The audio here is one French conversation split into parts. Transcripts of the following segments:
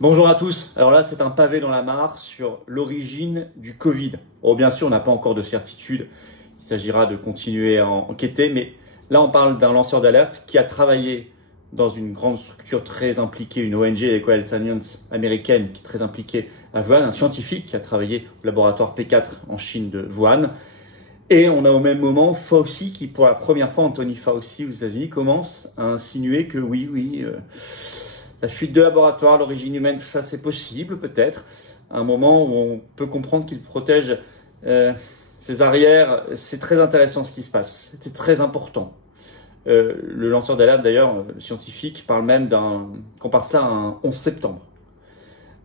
Bonjour à tous. Alors là, c'est un pavé dans la mare sur l'origine du Covid. Bon, bien sûr, on n'a pas encore de certitude. Il s'agira de continuer à enquêter. Mais là, on parle d'un lanceur d'alerte qui a travaillé dans une grande structure très impliquée, une ONG, l'Eco Health Alliance américaine, qui est très impliquée à Wuhan, un scientifique qui a travaillé au laboratoire P4 en Chine de Wuhan. Et on a au même moment Fauci qui, pour la première fois, Anthony Fauci aux États-Unis, commence à insinuer que la fuite de laboratoire, l'origine humaine, tout ça, c'est possible peut-être. À un moment où on peut comprendre qu'il protège ses arrières, c'est très intéressant ce qui se passe. C'était très important. Le lanceur d'alerte, d'ailleurs, le scientifique, parle même compare cela à un 11 septembre.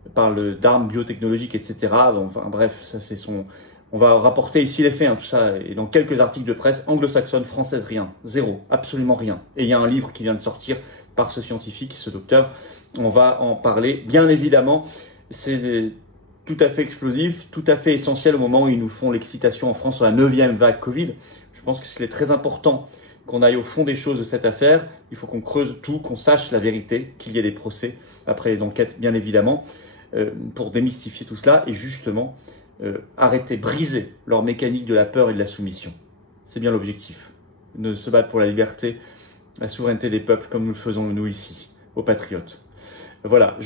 Il parle d'armes biotechnologiques, etc. Enfin bref, ça c'est son... On va rapporter ici les faits, tout ça, et dans quelques articles de presse anglo-saxonne, française, rien, zéro, absolument rien. Et il y a un livre qui vient de sortir par ce scientifique, ce docteur, on va en parler. Bien évidemment, c'est tout à fait explosif, tout à fait essentiel au moment où ils nous font l'excitation en France sur la 9e vague Covid. Je pense que c'est très important qu'on aille au fond des choses de cette affaire. Il faut qu'on creuse tout, qu'on sache la vérité, qu'il y ait des procès après les enquêtes, bien évidemment, pour démystifier tout cela et justement arrêter, briser leur mécanique de la peur et de la soumission. C'est bien l'objectif. De se battre pour la liberté, la souveraineté des peuples comme nous le faisons nous ici, aux Patriotes. Voilà,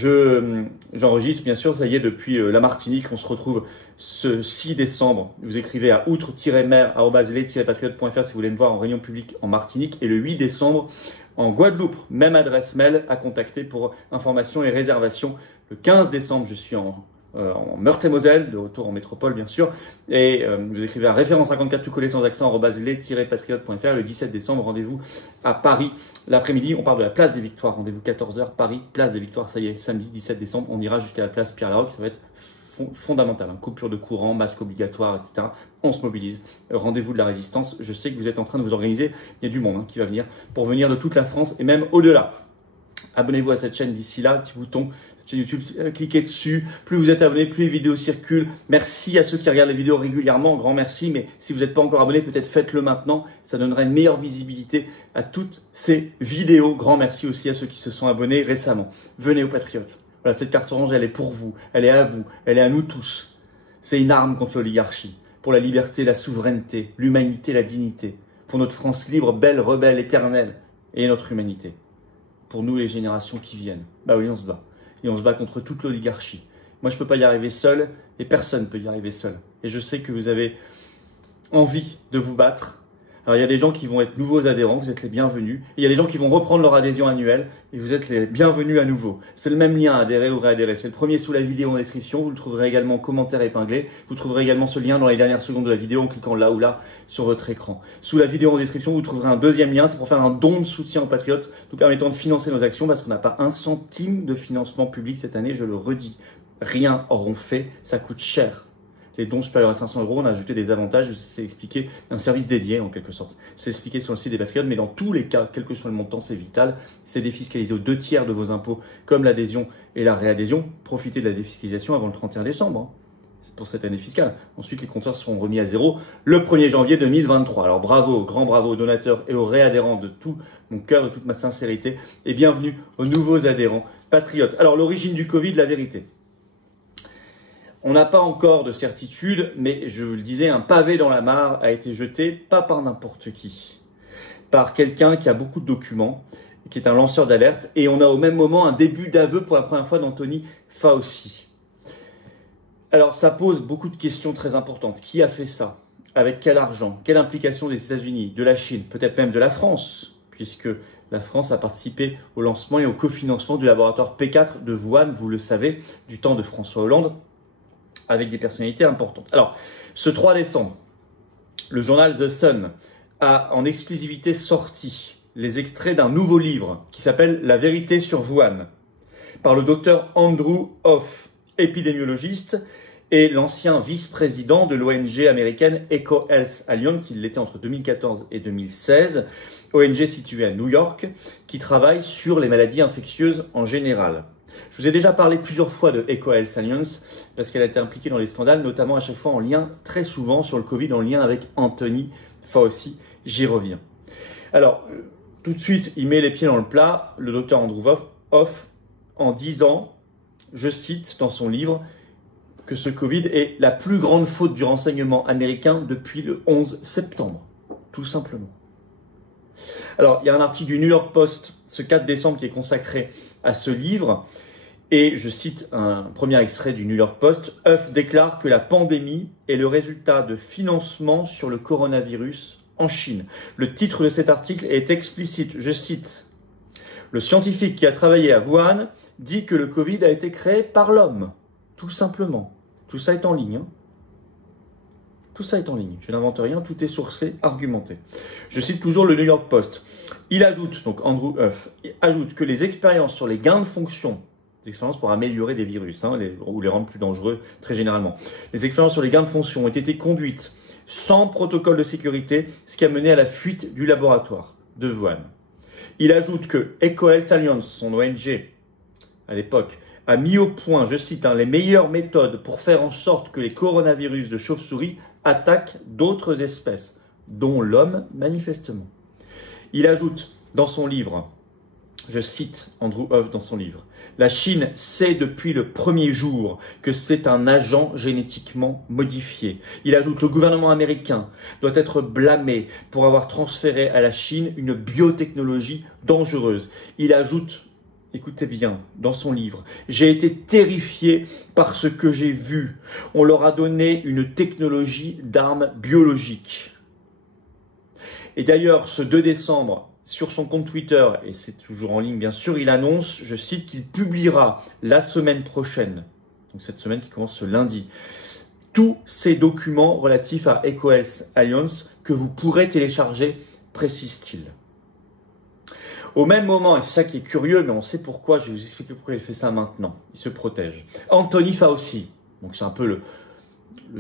j'enregistre bien sûr, ça y est, depuis la Martinique, on se retrouve ce 6 décembre. Vous écrivez à outre-mer@les-patriotes.fr si vous voulez me voir en réunion publique en Martinique. Et le 8 décembre en Guadeloupe, même adresse mail à contacter pour informations et réservations. Le 15 décembre, je suis en Meurthe-et-Moselle, de retour en métropole bien sûr, et vous écrivez à référence 54 tout collé sans accent @les-patriotes.fr. Le 17 décembre, rendez-vous à Paris l'après-midi, on parle de la place des Victoires, rendez-vous 14h, Paris, place des Victoires, ça y est, samedi 17 décembre, on ira jusqu'à la place Pierre-Laroque, ça va être fondamental, coupure de courant, masque obligatoire, etc. On se mobilise, rendez-vous de la résistance, je sais que vous êtes en train de vous organiser, il y a du monde qui va venir, pour venir de toute la France et même au-delà. Abonnez-vous à cette chaîne d'ici là, petit bouton, chaîne YouTube, cliquez dessus. Plus vous êtes abonné, plus les vidéos circulent. Merci à ceux qui regardent les vidéos régulièrement, grand merci. Mais si vous n'êtes pas encore abonné, peut-être faites-le maintenant. Ça donnerait une meilleure visibilité à toutes ces vidéos. Grand merci aussi à ceux qui se sont abonnés récemment. Venez aux Patriotes. Voilà, cette carte orange, elle est pour vous, elle est à vous, elle est à nous tous. C'est une arme contre l'oligarchie, pour la liberté, la souveraineté, l'humanité, la dignité. Pour notre France libre, belle, rebelle, éternelle. Et notre humanité. Pour nous, les générations qui viennent. Bah oui, on se bat. Et on se bat contre toute l'oligarchie. Moi, je ne peux pas y arriver seul et personne ne peut y arriver seul. Et je sais que vous avez envie de vous battre. Alors, il y a des gens qui vont être nouveaux adhérents, vous êtes les bienvenus. Et il y a des gens qui vont reprendre leur adhésion annuelle et vous êtes les bienvenus à nouveau. C'est le même lien, adhérer ou réadhérer. C'est le premier sous la vidéo en description. Vous le trouverez également en commentaire épinglé. Vous trouverez également ce lien dans les dernières secondes de la vidéo en cliquant là ou là sur votre écran. Sous la vidéo en description, vous trouverez un deuxième lien. C'est pour faire un don de soutien aux Patriotes, nous permettant de financer nos actions parce qu'on n'a pas un centime de financement public cette année, je le redis. Rien auront fait, ça coûte cher. Les dons supérieurs à 500 €, on a ajouté des avantages, c'est expliqué, un service dédié en quelque sorte. C'est expliqué sur le site des Patriotes, mais dans tous les cas, quel que soit le montant, c'est vital. C'est défiscalisé aux 2/3 de vos impôts, comme l'adhésion et la réadhésion. Profitez de la défiscalisation avant le 31 décembre. C'est pour cette année fiscale. Ensuite, les compteurs seront remis à zéro le 1er janvier 2023. Alors bravo, grand bravo aux donateurs et aux réadhérents de tout mon cœur, de toute ma sincérité. Et bienvenue aux nouveaux adhérents Patriotes. Alors l'origine du Covid, la vérité. On n'a pas encore de certitude, mais je vous le disais, un pavé dans la mare a été jeté, pas par n'importe qui, par quelqu'un qui a beaucoup de documents, qui est un lanceur d'alerte, et on a au même moment un début d'aveu pour la première fois d'Anthony Fauci. Alors ça pose beaucoup de questions très importantes. Qui a fait ça? Avec quel argent? Quelle implication des États-Unis, de la Chine, peut-être même de la France, puisque la France a participé au lancement et au cofinancement du laboratoire P4 de Wuhan, vous le savez, du temps de François Hollande, avec des personnalités importantes. Alors, ce 3 décembre, le journal The Sun a en exclusivité sorti les extraits d'un nouveau livre qui s'appelle « La vérité sur Wuhan » par le docteur Andrew Hoff, épidémiologiste et l'ancien vice-président de l'ONG américaine Eco Health Alliance. Il l'était entre 2014 et 2016, ONG située à New York, qui travaille sur les maladies infectieuses en général. Je vous ai déjà parlé plusieurs fois de Eco Health Alliance parce qu'elle a été impliquée dans les scandales, notamment à chaque fois en lien, très souvent sur le Covid, en lien avec Anthony Fauci. J'y reviens. Alors, tout de suite, il met les pieds dans le plat, le docteur Andrew Hoff, en disant je cite dans son livre, que ce Covid est la plus grande faute du renseignement américain depuis le 11 septembre, tout simplement. Alors, il y a un article du New York Post, ce 4 décembre, qui est consacré à ce livre, et je cite un premier extrait du New York Post. « Huff déclare que la pandémie est le résultat de financement sur le coronavirus en Chine. » Le titre de cet article est explicite, je cite. « Le scientifique qui a travaillé à Wuhan dit que le Covid a été créé par l'homme, tout simplement. » Tout ça est en ligne. Hein. Tout ça est en ligne. Je n'invente rien, tout est sourcé, argumenté. Je cite toujours le New York Post. Il ajoute, donc Andrew Huff, ajoute que les expériences sur les gains de fonction, des expériences pour améliorer des virus, hein, ou les rendre plus dangereux très généralement, les expériences sur les gains de fonction ont été conduites sans protocole de sécurité, ce qui a mené à la fuite du laboratoire de Wuhan. Il ajoute que EcoHealth Alliance, son ONG, à l'époque, a mis au point, je cite, les meilleures méthodes pour faire en sorte que les coronavirus de chauve-souris attaquent d'autres espèces, dont l'homme manifestement. Il ajoute dans son livre, je cite Andrew Huff dans son livre, « La Chine sait depuis le premier jour que c'est un agent génétiquement modifié. » Il ajoute « Le gouvernement américain doit être blâmé pour avoir transféré à la Chine une biotechnologie dangereuse. » Il ajoute, écoutez bien, dans son livre, « J'ai été terrifié par ce que j'ai vu. On leur a donné une technologie d'armes biologiques. » Et d'ailleurs, ce 2 décembre, sur son compte Twitter, et c'est toujours en ligne bien sûr, il annonce, je cite, qu'il publiera la semaine prochaine, donc cette semaine qui commence ce lundi, tous ces documents relatifs à EcoHealth Alliance que vous pourrez télécharger, précise-t-il. Au même moment, et c'est ça qui est curieux, mais on sait pourquoi, je vais vous expliquer pourquoi il fait ça maintenant, il se protège. Anthony Fauci, donc c'est un peu le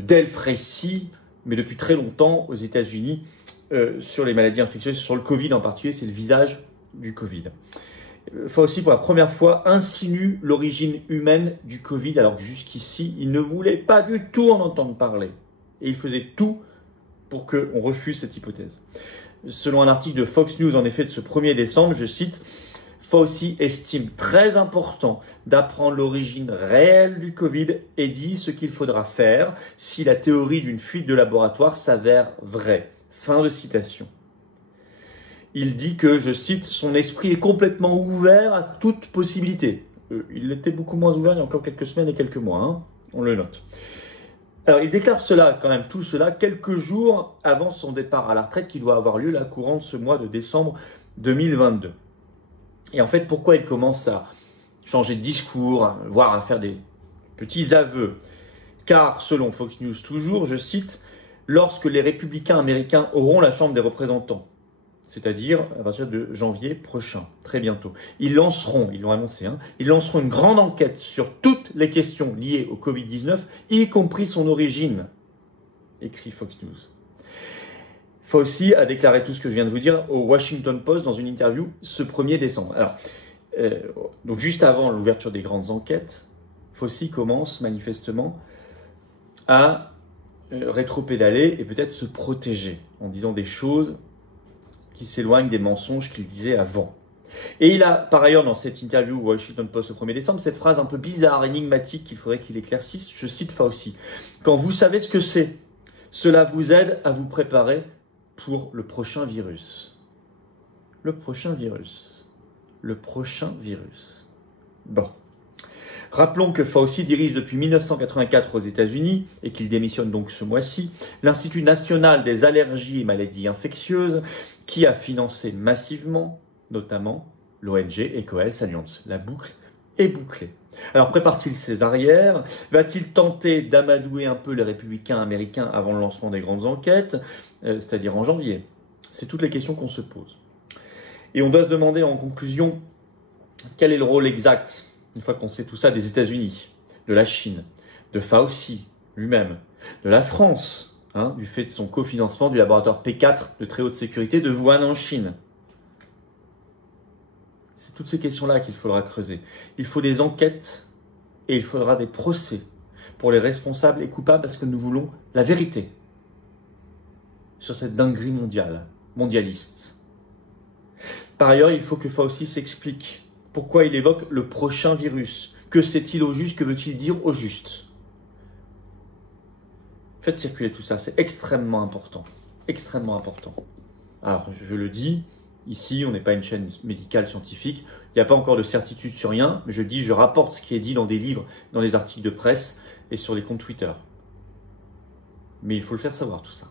Delphes récit, mais depuis très longtemps aux États-Unis, sur les maladies infectieuses, sur le Covid en particulier, c'est le visage du Covid. Fauci, pour la première fois, insinue l'origine humaine du Covid, alors que jusqu'ici, il ne voulait pas du tout en entendre parler. Et il faisait tout pour qu'on refuse cette hypothèse. Selon un article de Fox News, en effet, de ce 1er décembre, je cite, « Fauci estime très important d'apprendre l'origine réelle du Covid et dit ce qu'il faudra faire si la théorie d'une fuite de laboratoire s'avère vraie. » Fin de citation. Il dit que, je cite, « son esprit est complètement ouvert à toute possibilité ». Il était beaucoup moins ouvert il y a encore quelques semaines et quelques mois, hein, on le note. Alors, il déclare cela, quand même, tout cela, quelques jours avant son départ à la retraite qui doit avoir lieu là, courant ce mois de décembre 2022. Et en fait, pourquoi il commence à changer de discours, voire à faire des petits aveux? Car, selon Fox News toujours, je cite, « lorsque les républicains américains auront la Chambre des représentants, c'est-à-dire à partir de janvier prochain, très bientôt. Ils lanceront, ils l'ont annoncé, ils lanceront une grande enquête sur toutes les questions liées au Covid-19, y compris son origine, écrit Fox News. Fauci a déclaré tout ce que je viens de vous dire au Washington Post dans une interview ce 1er décembre. Alors, donc juste avant l'ouverture des grandes enquêtes, Fauci commence manifestement à rétropédaler et peut-être se protéger en disant des choses qui s'éloignent des mensonges qu'il disait avant. Et il a, par ailleurs, dans cette interview au Washington Post le 1er décembre, cette phrase un peu bizarre, énigmatique, qu'il faudrait qu'il éclaircisse, je cite Fauci. « Quand vous savez ce que c'est, cela vous aide à vous préparer pour le prochain virus. » Le prochain virus. Le prochain virus. Bon. Rappelons que Fauci dirige depuis 1984 aux États-Unis et qu'il démissionne donc ce mois-ci l'Institut national des allergies et maladies infectieuses qui a financé massivement, notamment l'ONG EcoHealth Alliance. La boucle est bouclée. Alors prépare-t-il ses arrières? Va-t-il tenter d'amadouer un peu les républicains américains avant le lancement des grandes enquêtes, c'est-à-dire en janvier? C'est toutes les questions qu'on se pose. Et on doit se demander en conclusion quel est le rôle exact, une fois qu'on sait tout ça, des États-Unis, de la Chine, de Fauci lui-même, de la France, du fait de son cofinancement du laboratoire P4 de très haute sécurité de Wuhan en Chine. C'est toutes ces questions-là qu'il faudra creuser. Il faut des enquêtes et il faudra des procès pour les responsables et coupables parce que nous voulons la vérité sur cette dinguerie mondialiste. Par ailleurs, il faut que Fauci s'explique pourquoi il évoque le prochain virus. Que sait-il au juste? Que veut-il dire au juste? Faites circuler tout ça, c'est extrêmement important. Extrêmement important. Alors, je le dis, ici, on n'est pas une chaîne médicale scientifique, il n'y a pas encore de certitude sur rien, mais je rapporte ce qui est dit dans des livres, dans les articles de presse et sur les comptes Twitter. Mais il faut le faire savoir tout ça.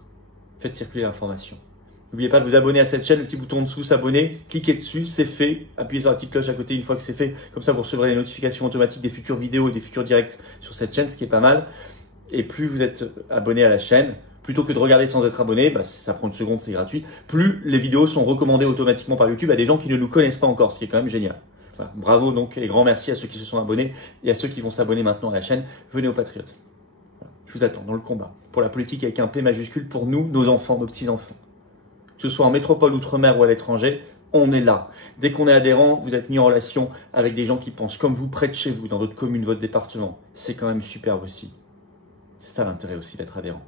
Faites circuler l'information. N'oubliez pas de vous abonner à cette chaîne, le petit bouton en dessous, s'abonner, cliquez dessus, c'est fait. Appuyez sur la petite cloche à côté une fois que c'est fait. Comme ça, vous recevrez les notifications automatiques des futures vidéos et des futurs directs sur cette chaîne, ce qui est pas mal. Et plus vous êtes abonné à la chaîne, plutôt que de regarder sans être abonné, ça prend une seconde, c'est gratuit, plus les vidéos sont recommandées automatiquement par YouTube à des gens qui ne nous connaissent pas encore, ce qui est quand même génial. Voilà. Bravo donc et grand merci à ceux qui se sont abonnés et à ceux qui vont s'abonner maintenant à la chaîne. Venez aux Patriotes. Voilà. Je vous attends dans le combat pour la politique avec un P majuscule pour nous, nos enfants, nos petits-enfants. Que ce soit en métropole, outre-mer ou à l'étranger, on est là. Dès qu'on est adhérent, vous êtes mis en relation avec des gens qui pensent comme vous, près de chez vous, dans votre commune, votre département. C'est quand même superbe aussi. C'est ça l'intérêt aussi d'être adhérent.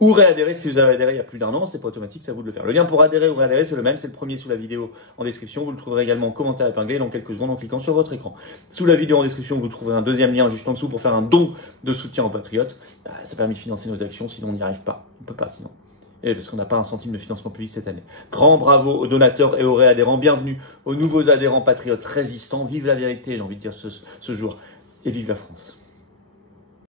Ou réadhérer si vous avez adhéré il y a plus d'1 an, c'est pas automatique, c'est à vous de le faire. Le lien pour adhérer ou réadhérer, c'est le même, c'est le premier sous la vidéo en description. Vous le trouverez également en commentaire épinglé dans quelques secondes en cliquant sur votre écran. Sous la vidéo en description, vous trouverez un deuxième lien juste en dessous pour faire un don de soutien aux Patriotes. Ça permet de financer nos actions, sinon on n'y arrive pas. On peut pas sinon. Et parce qu'on n'a pas un centime de financement public cette année. Grand bravo aux donateurs et aux réadhérents. Bienvenue aux nouveaux adhérents Patriotes résistants. Vive la vérité, j'ai envie de dire ce jour. Et vive la France.